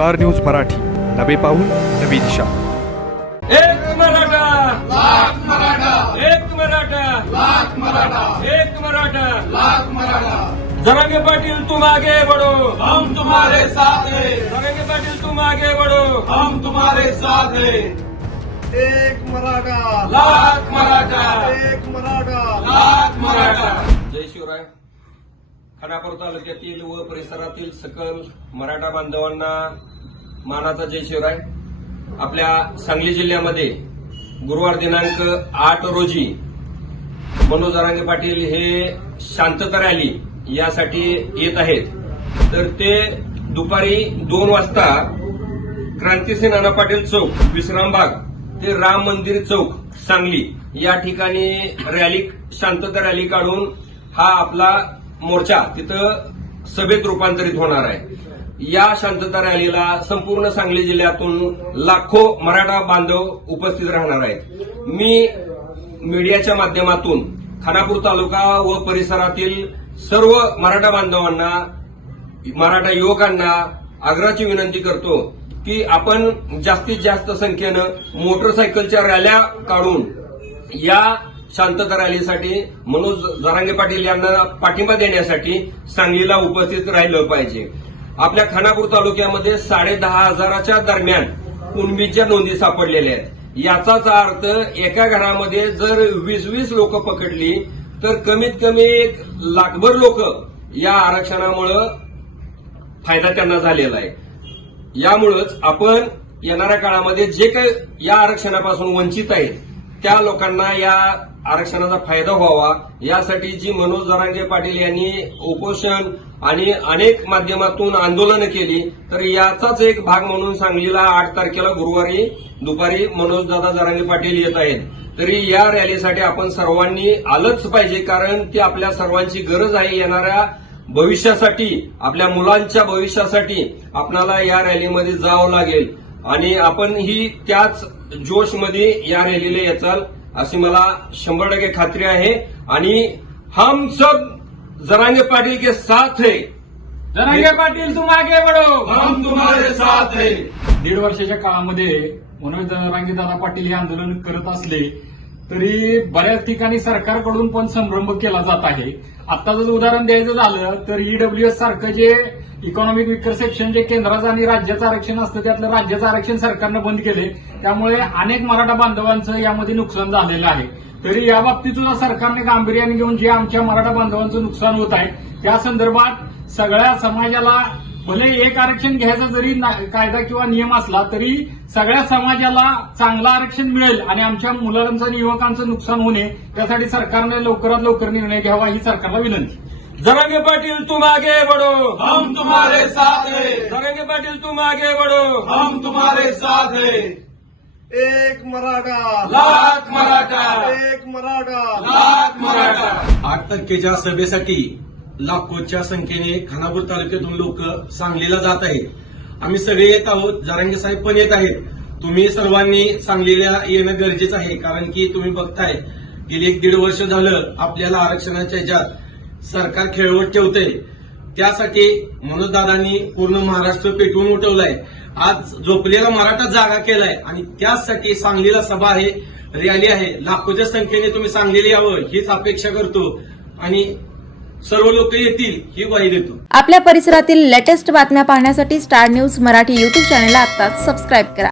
Star news Marathi. नवे पाऊल नवी दिशा. एक मराठा. लाख मराठा. एक मराठा. लाख मराठा. एक मराठा. लाख मराठा. जरांगे पाटील तुम आगे बढ़ो. हम तुम्हारे साथ हैं. जरांगे पाटील तुम आगे बढ़ो. हम तुम्हारे साथ हैं. एक मराठा. लाख मराठा. एक मराठा. लाख मराठा. जय शिवराय. खानापूर तालुक्यातील व परिसरातील सकल मराठा बांधवांना मानाचा जय शिवराय. आपल्या सांगली जिल्ह्यामध्ये गुरुवार दिनांक आठ रोजी मनोज अरांगे पाटील हे शांतता रॅली यासाठी येत आहेत. तर ते दुपारी दोन वाजता क्रांतीसिंह नाना पाटील चौक विश्रामबाग ते राम मंदिर चौक सांगली या ठिकाणी रॅली शांतता रॅली काढून हा आपला मोर्चा तिथं सभेत रूपांतरित होणार आहे. या शांतता रॅलीला संपूर्ण सांगली जिल्ह्यातून लाखो मराठा बांधव उपस्थित राहणार आहेत. मी मीडियाच्या माध्यमातून खानापूर तालुका व परिसरातील सर्व मराठा बांधवांना मराठा युवकांना आग्रहाची विनंती करतो की आपण जास्तीत जास्त संख्येनं मोटरसायकलच्या रॅल्या काढून या शांतता रॅलीसाठी मनोज जरांगे पाटील यांना पाठिंबा देण्यासाठी सांगलीला उपस्थित राहिलं पाहिजे. आपल्या खानापूर तालुक्यामध्ये साडे दहा हजाराच्या दरम्यान कुणबीच्या नोंदी सापडलेल्या आहेत. याचाच अर्थ एका घरामध्ये जर वीस वीस लोक पकडली तर कमीत कमी एक लाखभर लोक या आरक्षणामुळं फायदा त्यांना झालेला आहे. यामुळंच आपण येणाऱ्या काळामध्ये जे काही या आरक्षणापासून वंचित आहेत त्या लोकांना या आरक्षणाचा फायदा व्हावा यासाठी जी मनोज जरांगे पाटील यांनी उपोषण आणि अनेक माध्यमातून आंदोलनं केली तर याचाच एक भाग म्हणून सांगलीला आठ तारखेला गुरुवारी दुपारी मनोज दादा जरांगे पाटील येत आहेत. तरी या रॅलीसाठी आपण सर्वांनी आलंच पाहिजे कारण ती आपल्या सर्वांची गरज आहे. येणाऱ्या भविष्यासाठी आपल्या मुलांच्या भविष्यासाठी आपणाला या रॅलीमध्ये जावं लागेल. आणि आपण ही त्याच जोशमध्ये या रॅलीला येचाल. अशी मला शंभर टक्के खात्री आहे. आणि हम सब जरांगे पाटील के साथ है. जनांगे पाटील तुम आगे बढ़ो. हम तुम्हारे साथ हैं. दीड वर्षाच्या काळामध्ये मनोज रांगे दादा पाटील हे आंदोलन करत असले तरी बऱ्याच ठिकाणी सरकारकडून पण संभ्रम केला जात आहे. आता जर उदाहरण द्यायचं झालं तर ईडब्ल्यूएस सारखं जे इकॉनॉमिक विकर सेक्शन जे केंद्राचं आणि राज्याचं आरक्षण असतं त्यातलं राज्याचं आरक्षण सरकारनं बंद केले त्यामुळे अनेक मराठा बांधवांचं यामध्ये नुकसान झालेलं आहे. तरी या बाबतीत सुद्धा सरकारने गांभीर्याने घेऊन जे आमच्या मराठा बांधवांचं नुकसान होत आहे त्या संदर्भात सगळ्या समाजाला भले एक आरक्षण घ्यायचा जरी कायदा किंवा नियम असला तरी सगळ्या समाजाला चांगलं आरक्षण मिळेल आणि आमच्या मुलांचं आणि युवकांचं नुकसान होणे त्यासाठी सरकारने लवकरात लवकर निर्णय घ्यावा ही सरकारला विनंती. जरांगे पाटील तुम आगे बढ़ो हम तुम्हारे साथ हैं. जरांगे पाटील तुम आगे बढ़ो हम तुम्हारे साथ हैं. एक मराठा. लाख मराठा. एक मराठा. लाख मराठा. आठ तारखेच्या सभेसाठी लाखोच्या संख्येने खानापूर तालुक्यातून लोक सांगलीला जात आहेत. आम्ही सगळे येत आहोत. जारंगे साहेब पण येत आहेत. तुम्ही सर्वांनी सांगलीला येणं गरजेचं आहे कारण की तुम्ही बघताय गेली एक दीड वर्ष झालं आपल्याला आरक्षणाच्या ह्याच्यात सरकार खेळवत ठेवतंय. त्यासाठी मनोजदादांनी पूर्ण महाराष्ट्र पेटवून उठवलाय. आज झोपलेला मराठा जागा केलाय आणि त्याचसाठी सांगलीला सभा आहे रॅली आहे. लाखोच्या संख्येने तुम्ही सांगलीला यावं हीच अपेक्षा करतो. आणि सर्व लोक येतील ही ग्वाही देतो. आपल्या परिसरातील लेटेस्ट बातम्या पाहण्यासाठी स्टार न्यूज मराठी यूट्यूब चॅनलला आता सबस्क्राईब करा.